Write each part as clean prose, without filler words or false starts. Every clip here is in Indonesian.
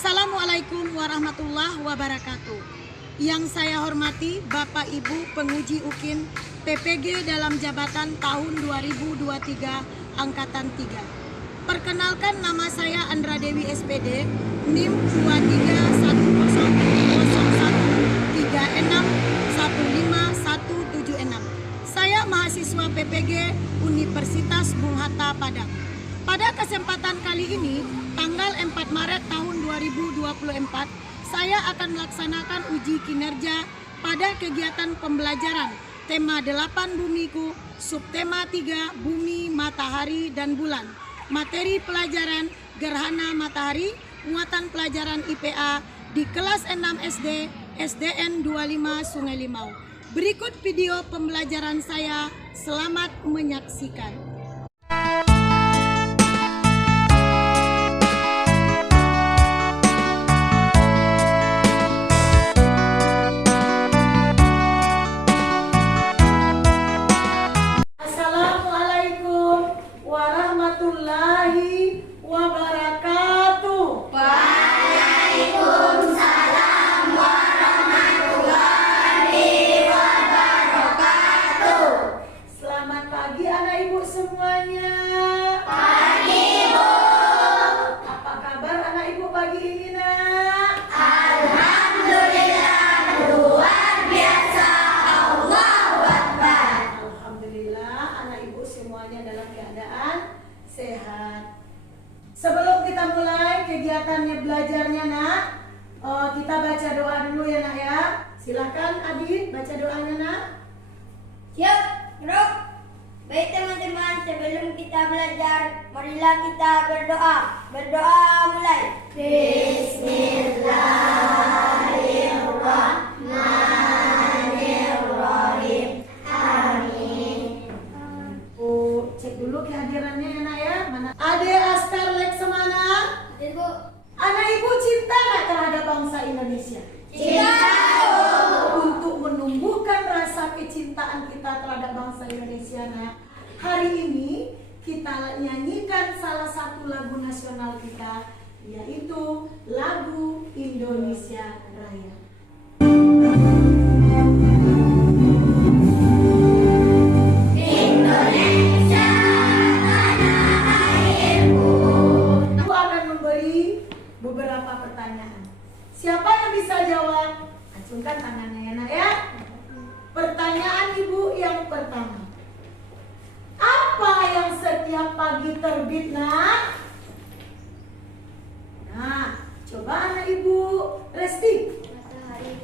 Assalamualaikum warahmatullahi wabarakatuh. Yang saya hormati Bapak Ibu penguji UKIN PPG dalam jabatan tahun 2023 Angkatan 3. Perkenalkan, nama saya Andra Dewi SPD, NIM 231013615176. Saya mahasiswa PPG Universitas Bung Hatta Padang. Pada kesempatan kali ini, tanggal 4 Maret tahun 2024, saya akan melaksanakan uji kinerja pada kegiatan pembelajaran tema 8 Bumiku, subtema 3 Bumi, Matahari, dan Bulan. Materi pelajaran Gerhana Matahari, muatan pelajaran IPA di kelas 6 SD, SDN 25 Sungai Limau. Berikut video pembelajaran saya, selamat menyaksikan. Warahmatullahi wabarakatuh. Waalaikumsalam warahmatullahi wabarakatuh. Selamat pagi anak ibu semuanya. Pagi Bu. Apa kabar anak ibu pagi ini nak? Alhamdulillah luar biasa. Allahu Akbar. Alhamdulillah anak ibu semuanya dalam keadaan sehat. Sebelum kita mulai kegiatannya belajarnya nak, kita baca doa dulu ya nak ya. Silakan Adit baca doanya nak. Siap, Bro. Baik teman-teman, sebelum kita belajar, marilah kita berdoa. Berdoa mulai. Bismillahirrahmanirrahim. Amin. Cek dulu kehadirannya ya nak ya. Mana? Ade Askar Leksamana. Ibu. Anak ibu cinta nggak terhadap bangsa Indonesia? Cinta. Untuk menumbuhkan rasa kecintaan kita terhadap bangsa Indonesia nak, hari ini kita nyanyikan salah satu lagu nasional kita, yaitu lagu Indonesia Raya. Indonesia tanah airku. Aku akan memberi beberapa pertanyaan. Siapa yang bisa jawab? Acungkan tangannya ya nak ya. Pertanyaan ibu yang pertama. Apa yang setiap pagi terbit nak? Nah, coba anak ibu Resti.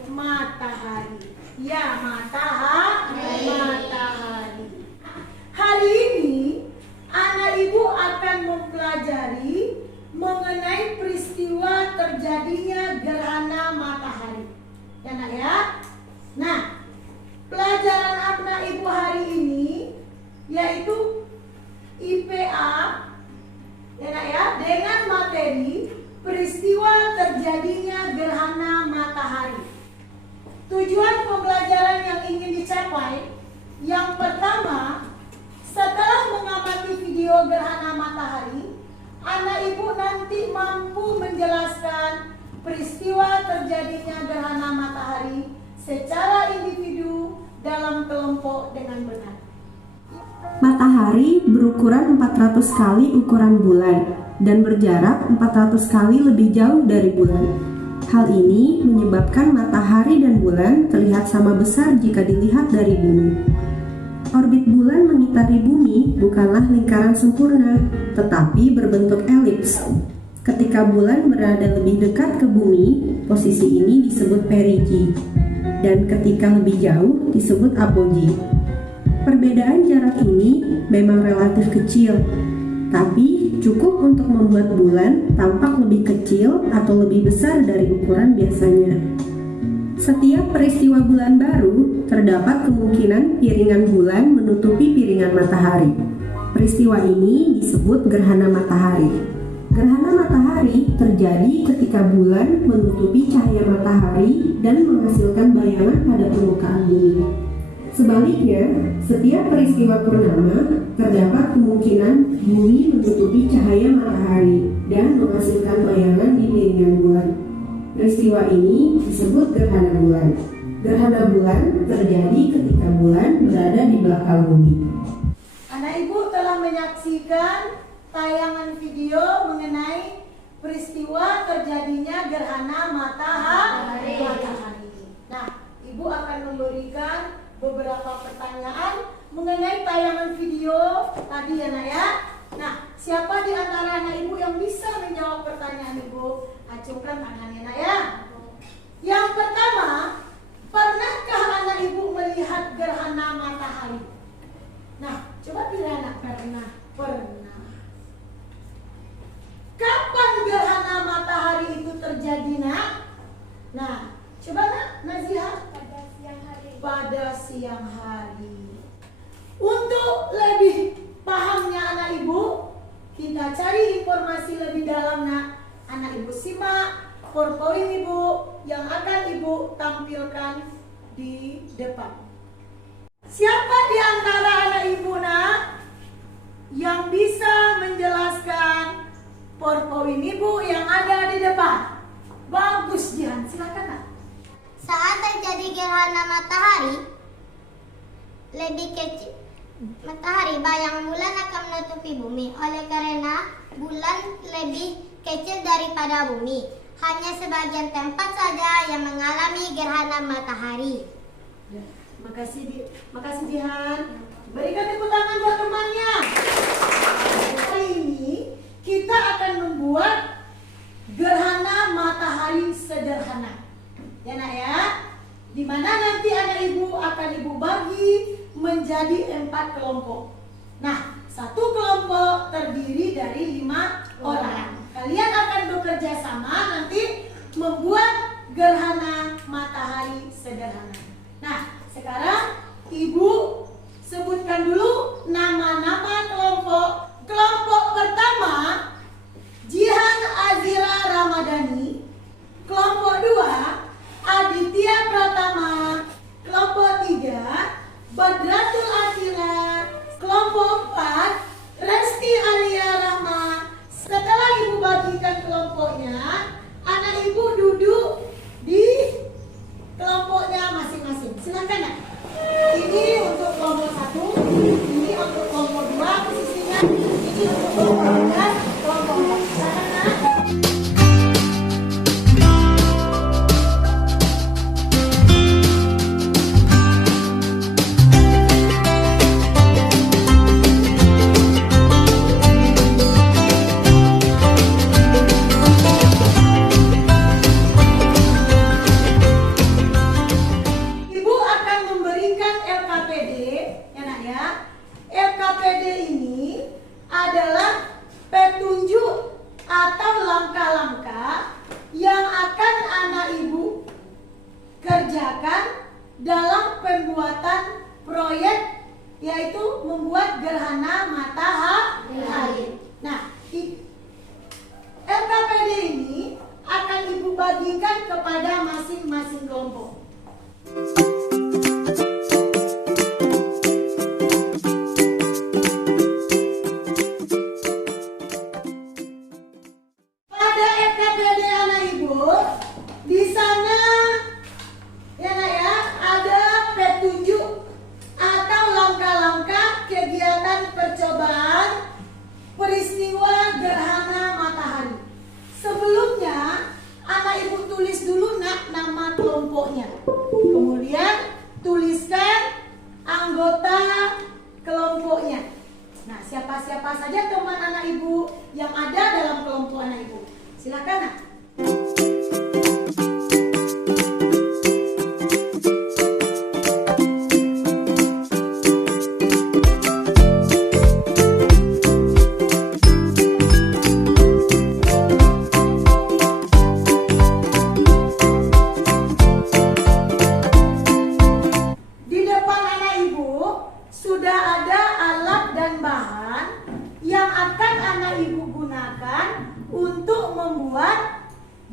Matahari. Ya, matahari. Hari ini anak ibu akan mempelajari mengenai peristiwa terjadinya gerhana matahari. Ya nak ya. Nah, pelajaran anak ibu hari ini yaitu IPA ya nak ya, dengan materi peristiwa terjadinya gerhana matahari. Tujuan pembelajaran yang ingin dicapai, yang pertama, setelah mengamati video gerhana matahari, anak ibu nanti mampu menjelaskan peristiwa terjadinya gerhana matahari secara individu dalam kelompok dengan benar. Matahari berukuran 400 kali ukuran bulan dan berjarak 400 kali lebih jauh dari bulan. Hal ini menyebabkan matahari dan bulan terlihat sama besar jika dilihat dari bumi. Orbit bulan mengitari bumi bukanlah lingkaran sempurna, tetapi berbentuk elips. Ketika bulan berada lebih dekat ke bumi, posisi ini disebut perigi, dan ketika lebih jauh disebut apogee. Perbedaan jarak ini memang relatif kecil, tapi cukup untuk membuat bulan tampak lebih kecil atau lebih besar dari ukuran biasanya. Setiap peristiwa bulan baru, terdapat kemungkinan piringan bulan menutupi piringan matahari. Peristiwa ini disebut gerhana matahari. Gerhana matahari terjadi ketika bulan menutupi cahaya matahari dan menghasilkan bayangan pada permukaan bumi. Sebaliknya, setiap peristiwa purnama terdapat kemungkinan bumi menutupi cahaya matahari dan menghasilkan bayangan di piringan bulan. Peristiwa ini disebut gerhana bulan. Gerhana bulan terjadi ketika bulan berada di belakang bumi. Anak Ibu telah menyaksikan tayangan video mengenai peristiwa terjadinya gerhana matahari. Nah, Ibu akan memberikan beberapa pertanyaan mengenai tayangan video tadi ya nak ya. Nah, siapa di antara anak Ibu yang bisa menjawab pertanyaan Ibu? Acungkan tangannya nak ya. Yang pertama, pernahkah anak Ibu melihat gerhana matahari? Nah, coba pilih anak pernah. Kapan gerhana matahari itu terjadi nak? Nah, coba nak Naziha. Pada siang hari. Untuk lebih pahamnya anak Ibu, kita cari informasi lebih dalam nak. Anak Ibu simak PowerPoint Ibu yang akan Ibu tampilkan di depan. Siapa di antara anak Ibu nak yang bisa menjelaskan PowerPoint Ibu yang ada di depan? Bagus Jihan, silakan nak. Saat terjadi gerhana matahari, lebih kecil matahari, bayang bulan akan menutupi bumi. Oleh karena bulan lebih kecil daripada bumi, hanya sebagian tempat saja yang mengalami gerhana matahari. Ya, makasih Jihan. Berikan tepuk tangan buat temannya. Hari ini kita akan membuat gerhana matahari sederhana. Ya nak ya, dimana nanti anak Ibu akan Ibu bagi menjadi 4 kelompok. Nah, satu kelompok terdiri dari 5 orang. Kalian akan bekerja sama nanti membuat gerhana matahari sederhana. Nah, sekarang Ibu sebutkan dulu nama-nama kelompok. Kelompok pertama, Jihan Azira Ramadhani. Kelompok 2, Aditya Pratama. Kelompok 3, Badratul Atila. Kelompok 4, Resti Alia Rahma. Setelah Ibu bagikan kelompoknya, anak Ibu duduk di kelompoknya masing-masing. Silakan nak. Ini untuk kelompok 1, ini untuk kelompok 2 posisinya, ini untuk kelompok 3, kelompok 4. Silakan nak. Dalam pembuatan proyek, yaitu membuat gerhana matahari. Nah, LKPD ini akan Ibu bagikan kepada masing-masing kelompok. Pada LKPD anak Ibu, di sana ya nak ya, ada petunjuk atau langkah-langkah kegiatan percobaan peristiwa gerhana matahari. Sebelumnya, anak Ibu tulis dulu nak nama kelompoknya. Kemudian tuliskan anggota kelompoknya. Nah, siapa-siapa saja teman anak Ibu yang ada dalam kelompok anak Ibu. Silakan nak.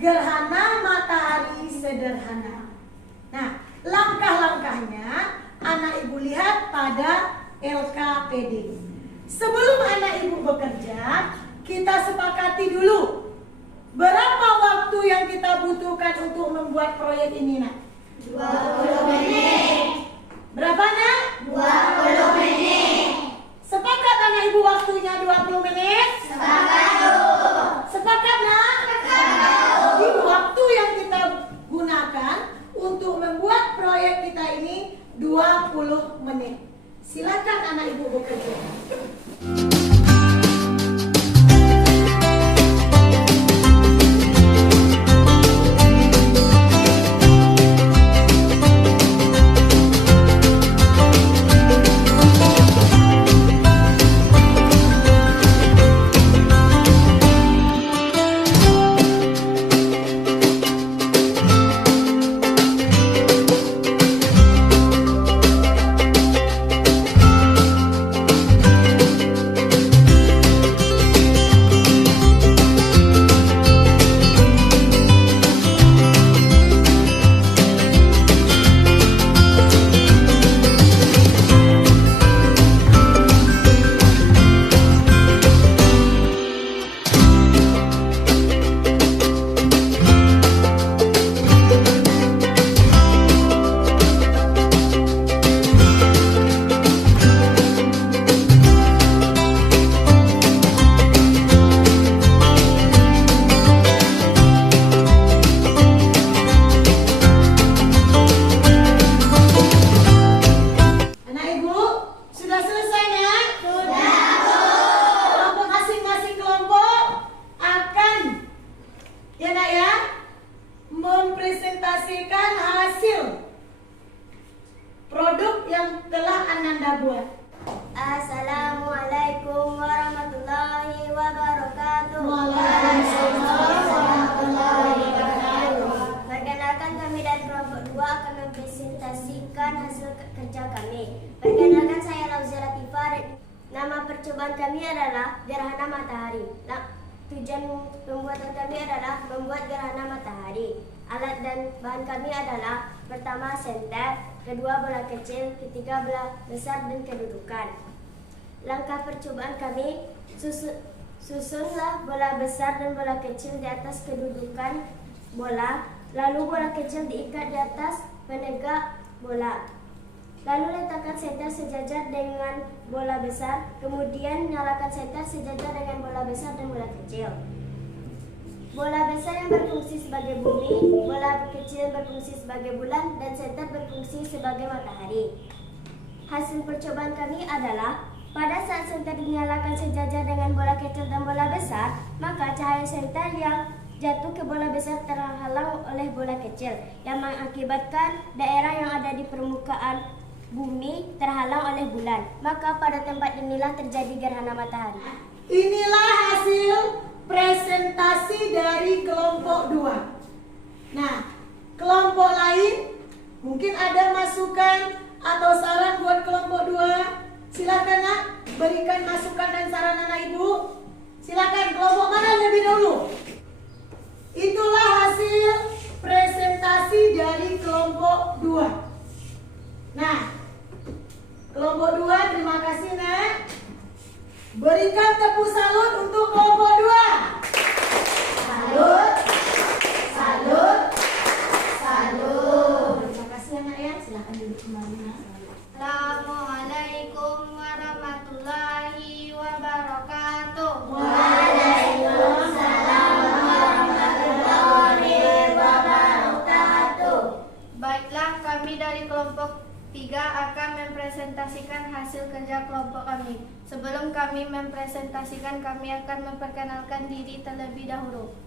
Gerhana matahari sederhana. Nah, langkah-langkahnya anak Ibu lihat pada LKPD. Sebelum anak Ibu bekerja, kita sepakati dulu berapa waktu yang kita butuhkan butuhkan untuk membuat proyek ini, nak? 20 menit. Berapa, nak? 20 menit. Sepakat anak ibu waktunya 20 menit? Sepakat, nak? Jadi waktu yang kita gunakan untuk membuat proyek kita ini 20 menit. Silakan anak ibu bekerja. Mempresentasikan hasil produk yang telah Ananda buat. Assalamualaikum warahmatullahi wabarakatuh. Waalaikumsalam warahmatullahi wabarakatuh. Perkenalkan, kami dari kelompok 2 akan mempresentasikan hasil kerja kami. Perkenalkan, saya Lauzia Latifah. Nama percobaan kami adalah gerhana matahari. Tujuan pembuatan kami adalah membuat gerhana matahari. Alat dan bahan kami adalah pertama senter, kedua bola kecil, ketiga bola besar dan kedudukan. Langkah percobaan kami, susunlah bola besar dan bola kecil di atas kedudukan bola, lalu bola kecil diikat di atas penegak bola. Lalu letakkan senter sejajar dengan bola besar, kemudian nyalakan senter sejajar dengan bola besar dan bola kecil. Bola besar yang berfungsi sebagai bumi, bola kecil berfungsi sebagai bulan, dan senter berfungsi sebagai matahari. Hasil percobaan kami adalah, pada saat senter dinyalakan sejajar dengan bola kecil dan bola besar, maka cahaya senter yang jatuh ke bola besar terhalang oleh bola kecil, yang mengakibatkan daerah yang ada di permukaan bumi terhalang oleh bulan. Maka pada tempat inilah terjadi gerhana matahari. Inilah hasil presentasi dari kelompok 2. Nah, kelompok lain mungkin ada masukan atau saran buat kelompok 2. Silakan, nak, berikan masukan dan saran anak ibu. Silakan, kelompok mana lebih dahulu? Itulah hasil presentasi dari kelompok 2. Nah, kelompok 2, terima kasih, nak. Berikan tepuk salut untuk kelompok 2. Salut, salut, salut. Terima kasih, anak ya. Silakan duduk kembali, nak. Assalamualaikum warahmatullahi wabarakatuh. Waalaikumsalam warahmatullahi wabarakatuh. Baiklah, kami dari kelompok 3 akan mempresentasikan hasil kerja kelompok kami. Sebelum kami mempresentasikan, kami akan memperkenalkan diri terlebih dahulu.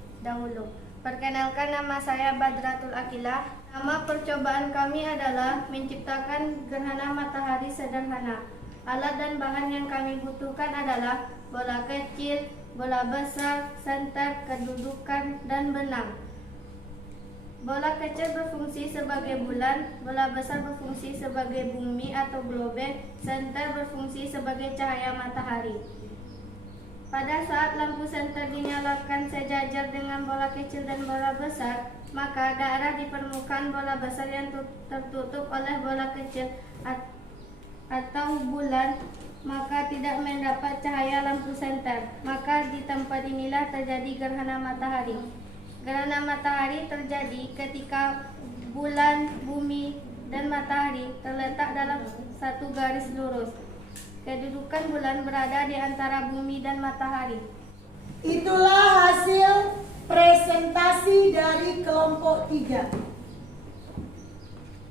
Perkenalkan, nama saya Badratul Akilah. Nama percobaan kami adalah menciptakan gerhana matahari sederhana. Alat dan bahan yang kami butuhkan adalah bola kecil, bola besar, senter, kedudukan, dan benang. Bola kecil berfungsi sebagai bulan, bola besar berfungsi sebagai bumi atau globe, senter berfungsi sebagai cahaya matahari. Pada saat lampu senter dinyalakan sejajar dengan bola kecil dan bola besar, maka daerah di permukaan bola besar yang tertutup oleh bola kecil atau bulan maka tidak mendapat cahaya lampu senter. Maka di tempat inilah terjadi gerhana matahari. Gerhana matahari terjadi ketika bulan, bumi, dan matahari terletak dalam satu garis lurus. Kedudukan bulan berada di antara bumi dan matahari. Itulah hasil presentasi dari kelompok 3.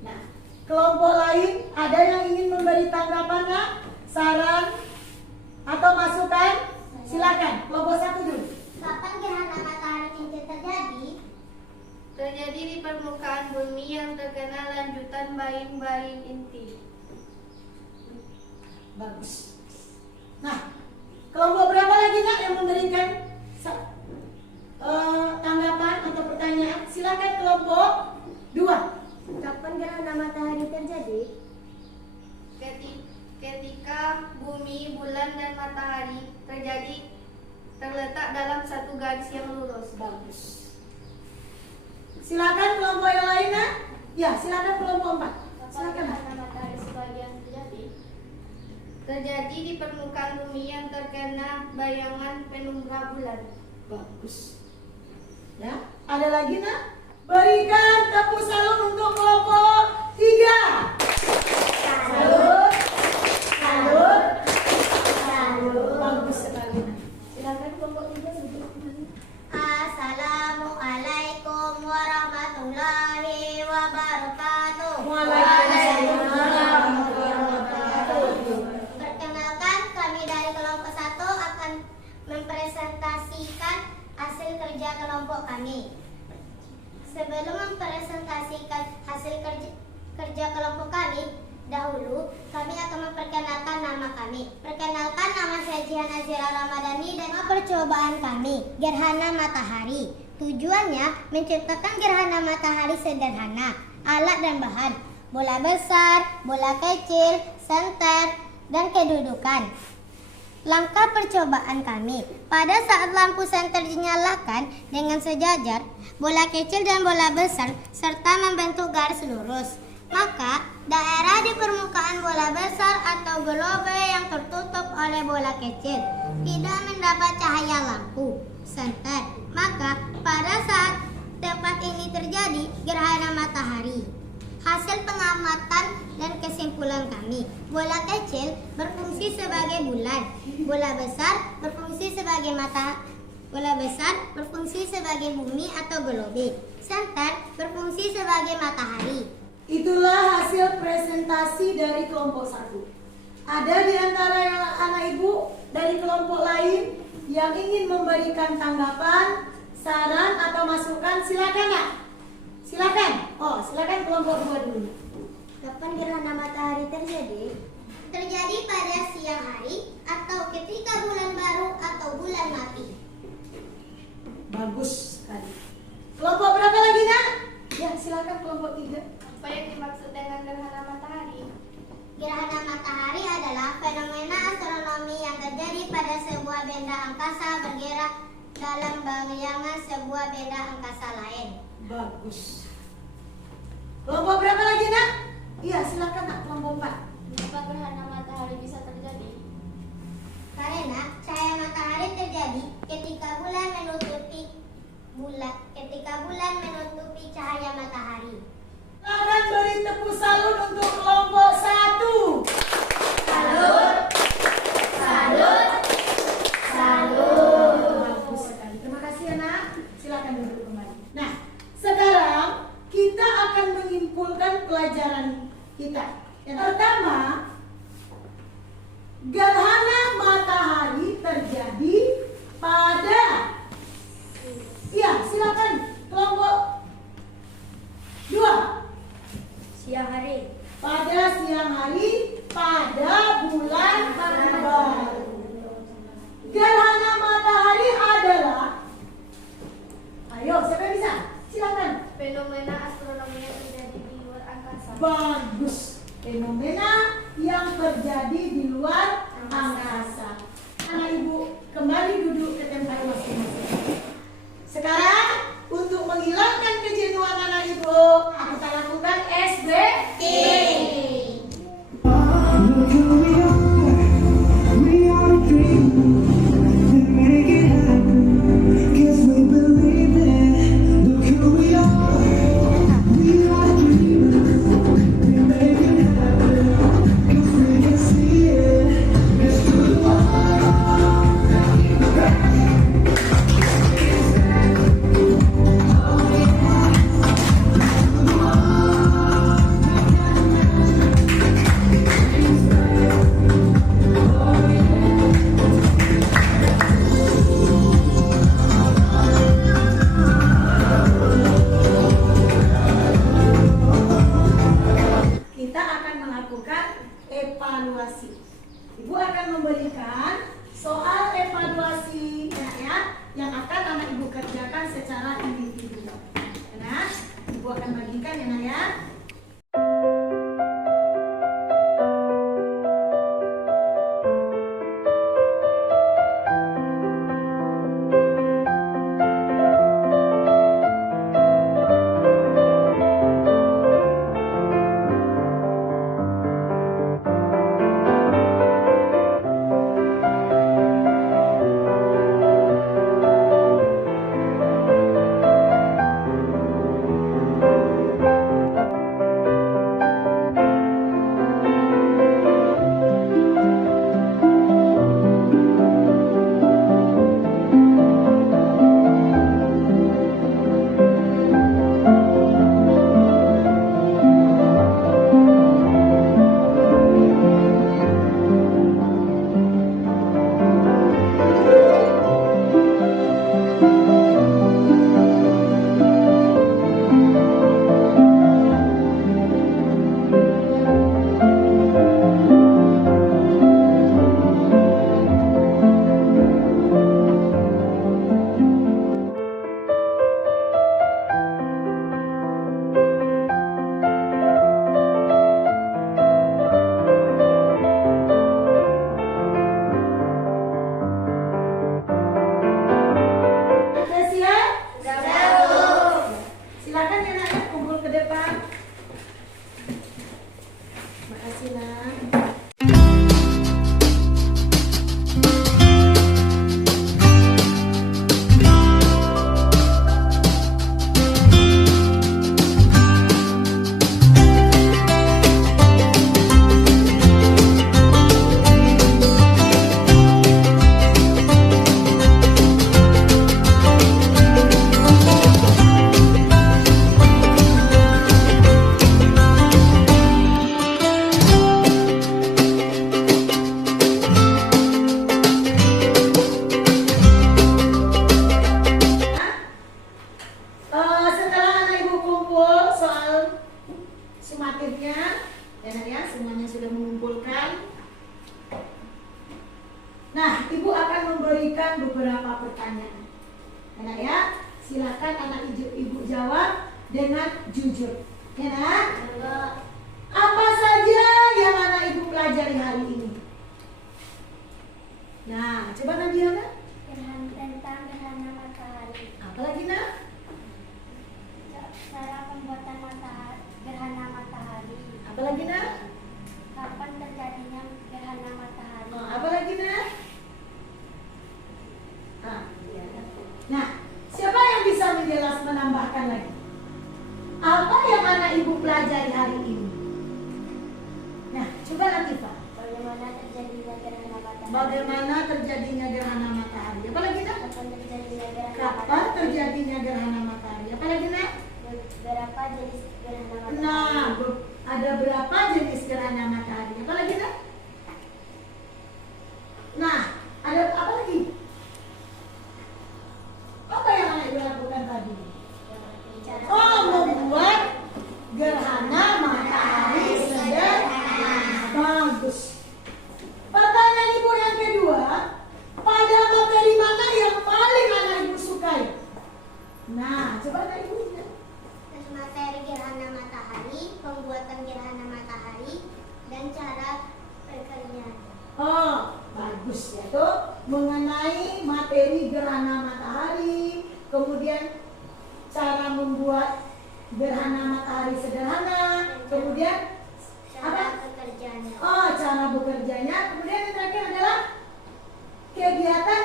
Nah, kelompok lain ada yang ingin memberi tanggapan, nak? Saran atau masukan? Silakan. Kelompok 1 dulu. Kapan gerhana matahari cincin terjadi? Terjadi di permukaan bumi yang terkena lanjutan bain-bain inti. Bagus. Nah, kelompok berapa lagi, nak, yang memberikan tanggapan atau pertanyaan? Silakan kelompok 2. Kapan gerhana matahari terjadi? Ketika bumi, bulan, dan matahari terletak dalam satu garis yang lurus. Bagus. Silakan kelompok yang lain, nak. Ya, silakan kelompok 4. Silakan. Gerhana matahari sebagian terjadi di permukaan bumi yang terkena bayangan penumbra bulan. Bagus. Ya, ada lagi, nak? Berikan tepuk salut untuk kelompok 3. Salut. Salut. Salut. Bagus sekali. Silakan kelompok 3 duduk kembali. Assalamualaikum warahmatullahi wabarakatuh. Waalaikumsalam warahmatullahi wabarakatuh. Perkenalkan, kami dari kelompok 1 akan mempresentasikan hasil kerja kelompok kami. Sebelum mempresentasikan hasil kerja kelompok kami, dahulu kami akan memperkenalkan nama kami. Perkenalkan, nama saya Jihan Azira Ramadhani dan nama percobaan kami, gerhana matahari. Tujuannya menciptakan gerhana matahari sederhana. Alat dan bahan: bola besar, bola kecil, senter, dan kedudukan. Langkah percobaan kami: pada saat lampu senter dinyalakan dengan sejajar, bola kecil dan bola besar serta membentuk garis lurus, maka daerah di permukaan bola besar atau globe yang tertutup oleh bola kecil tidak mendapat cahaya lampu senter. Maka pada saat tempat ini terjadi gerhana matahari. Hasil pengamatan dan kesimpulan kami: bola kecil berfungsi sebagai bulan, bola besar berfungsi sebagai bumi atau globe, senter berfungsi sebagai matahari. Itulah hasil presentasi dari kelompok 1. Ada di antara anak ibu dari kelompok lain yang ingin memberikan tanggapan, saran atau masukan? Silakan, nak. Silakan. Silakan kelompok 2 dulu. Kapan gerhana matahari terjadi? Terjadi pada siang hari atau ketika bulan baru atau bulan mati. Bagus sekali. Kelompok berapa lagi, nak? Ya, silakan kelompok 3. Apa yang dimaksud dengan gerhana matahari? Gerhana matahari adalah fenomena astronomi yang terjadi pada sebuah benda angkasa bergerak dalam bayangan sebuah benda angkasa lain. Bagus. Kelompok berapa lagi, nak? Iya, silakan, nak. Kelompok 4. Mengapa gerhana matahari bisa terjadi? Karena cahaya matahari terjadi ketika bulan menutupi cahaya matahari. Silakan beri tepuk salut untuk kelompok 1. Salut. Salut. Salut. Bagus sekali. Terima kasih, anak. Silakan duduk kembali. Nah, sekarang kita akan menyimpulkan pelajaran kita. Yang pertama, gerhana matahari terjadi pada, silakan kelompok 2. Siang hari. Pada siang hari pada bulan baru. Gerhana matahari adalah, ayo siapa bisa? Silakan. Fenomena astronomi yang terjadi di luar angkasa. Bagus. Fenomena yang terjadi di luar angkasa. Anak ibu kembali duduk ke tempat masing-masing. Sekarang untuk menghilangkan kejenuhan anak ibu, kita lakukan SBT. Look who we are a dream, we make it happen, 'cause we believe it. depan. Makasih nak. Setelah anak ibu kumpul soal sumatifnya, ya semuanya sudah mengumpulkan. Nah, ibu akan memberikan beberapa pertanyaan. Enak ya? Silakan anak ibu jawab dengan jujur. Ya nak? Apa saja yang anak ibu pelajari hari ini? Nah, coba Nadiana. Tentang gerhana matahari. Apa lagi nak? Cara pembuatan gerhana matahari. Apa lagi nak? Kapan terjadinya gerhana matahari? Oh, apa lagi nak? Nah, siapa yang bisa menambahkan lagi? Apa yang anak ibu pelajari hari ini? Nah, coba Latifah. Bagaimana terjadinya gerhana matahari? Bagaimana terjadinya gerhana matahari? Apa lagi nak? Kapan terjadinya gerhana Kapan terjadinya gerhana matahari? Apa lagi nak? Berapa jenis gerhana matahari? Nah, ada berapa jenis gerhana matahari? Apa lagi nak? Nah, ada apa lagi? Apa yang anak ibu lakukan tadi? Oh, membuat gerhana matahari sederhana. Bagus. Pertanyaan ibu yang kedua, pada materi mana yang paling anak ibu sukai? Nah, coba anak ibu lihat. Materi gerhana matahari, pembuatan gerhana matahari, dan cara bekerja. Oh, bagus ya tuh, mengenai materi gerhana matahari, kemudian cara membuat gerhana matahari sederhana, kemudian Cara bekerjanya. oh, cara bekerjanya, kemudian yang terakhir adalah kegiatan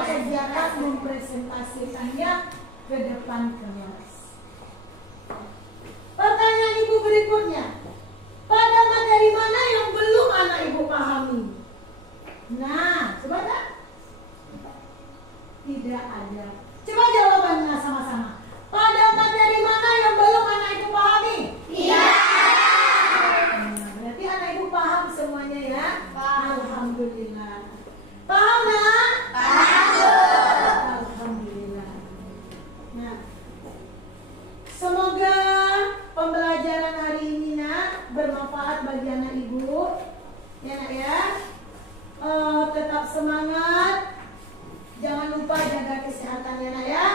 kegiatan mempresentasikannya ke depan kelas. Pertanyaan ibu berikutnya, pada materi mana yang belum anak ibu pahami? Nah, coba tak? Tidak ada. Coba jawabannya sama-sama. Pada materi mana yang belum anak ibu pahami? Nah, berarti anak ibu paham semuanya ya? Alhamdulillah. Paham nak? Alhamdulillah. Nah, semoga pembelajaran hari ini nak bermanfaat bagi anak ibu. Ya nak ya. Tetap semangat. Jangan lupa jaga kesehatannya nak ya.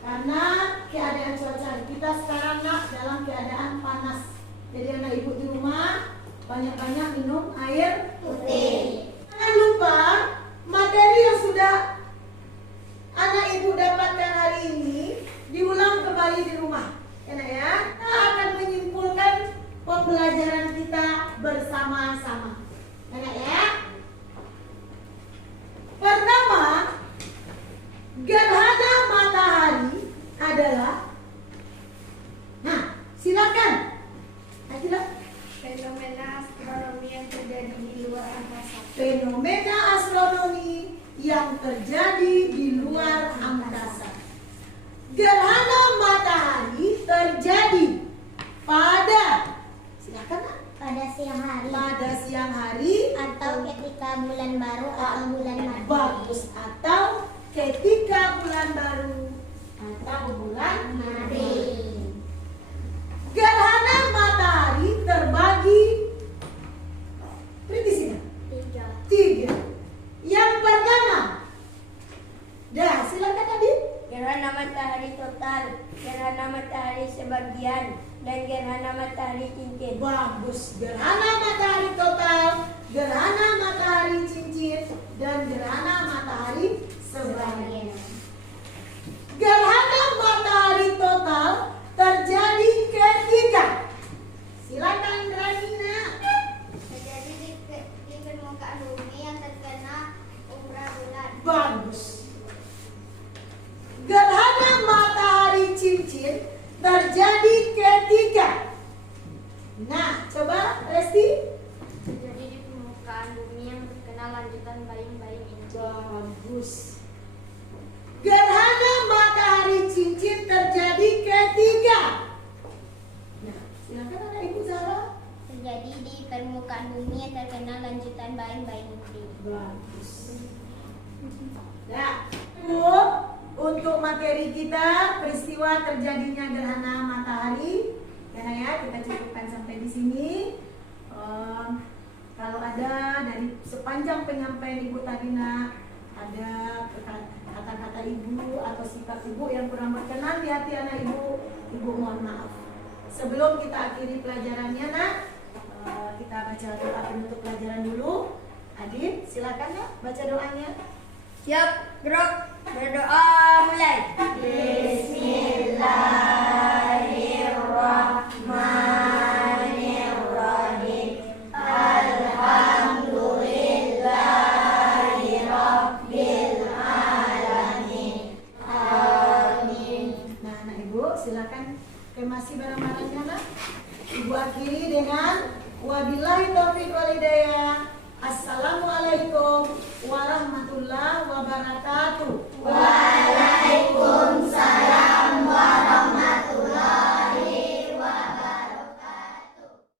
Karena keadaan cuaca kita sekarang nak dalam keadaan panas. Jadi anak ibu di rumah banyak-banyak minum air putih. Jangan lupa materi yang sudah anak ibu dapatkan hari ini diulang kembali di rumah. Ya nak ya. Kita akan menyimpulkan pembelajaran kita bersama-sama. Ya nak ya. Pertama, gerhana matahari adalah, nah silakan, Fenomena astronomi yang terjadi di luar angkasa. fenomena astronomi yang terjadi di luar angkasa. Gerhana matahari terjadi pada, silakan nak. Pada siang hari. Pada siang hari Atau ketika bulan baru atau bulan mati. bagus, atau ketika bulan baru atau bulan Mati. gerhana matahari terbagi di sini 3. Yang pertama, dah silakan Adit. Gerhana matahari total, gerhana matahari sebagian, dan gerhana matahari cincin. Bagus, gerhana matahari total, gerhana matahari cincin, dan gerhana matahari sebagian. Gerhana matahari total terjadi ketika. Silakan Ranina. Terjadi di permukaan bumi yang terkena umbra bulan. Bagus. Gerhana matahari cincin terjadi ketika. Nah, coba Resti. Terjadi di permukaan bumi yang terkena lanjutan baying-baying inci. Bagus. Gerhana matahari cincin terjadi ketika. Nah, silakan anak Ibu Zara. Terjadi di permukaan bumi yang terkena lanjutan baying-baying inci. Bagus. Nah, Ibu, untuk materi kita peristiwa terjadinya gerhana matahari, ya kita cukupkan sampai di sini. Kalau ada dari sepanjang penyampaian Ibu tadi nak, ada kata-kata Ibu atau sifat Ibu yang kurang berkenan di hati anak Ibu mohon maaf. Sebelum kita akhiri pelajarannya nak, kita baca doa penutup pelajaran dulu. Adit, silakan ya baca doanya. Siap, gerak, berdoa mulai. Nah, anak Ibu silakan kemasi barang-barangnya nak. Ibu akhiri dengan wabillahi taufiq wal hidayah. Assalamualaikum warahmatullahi wabarakatuh. Waalaikumsalam.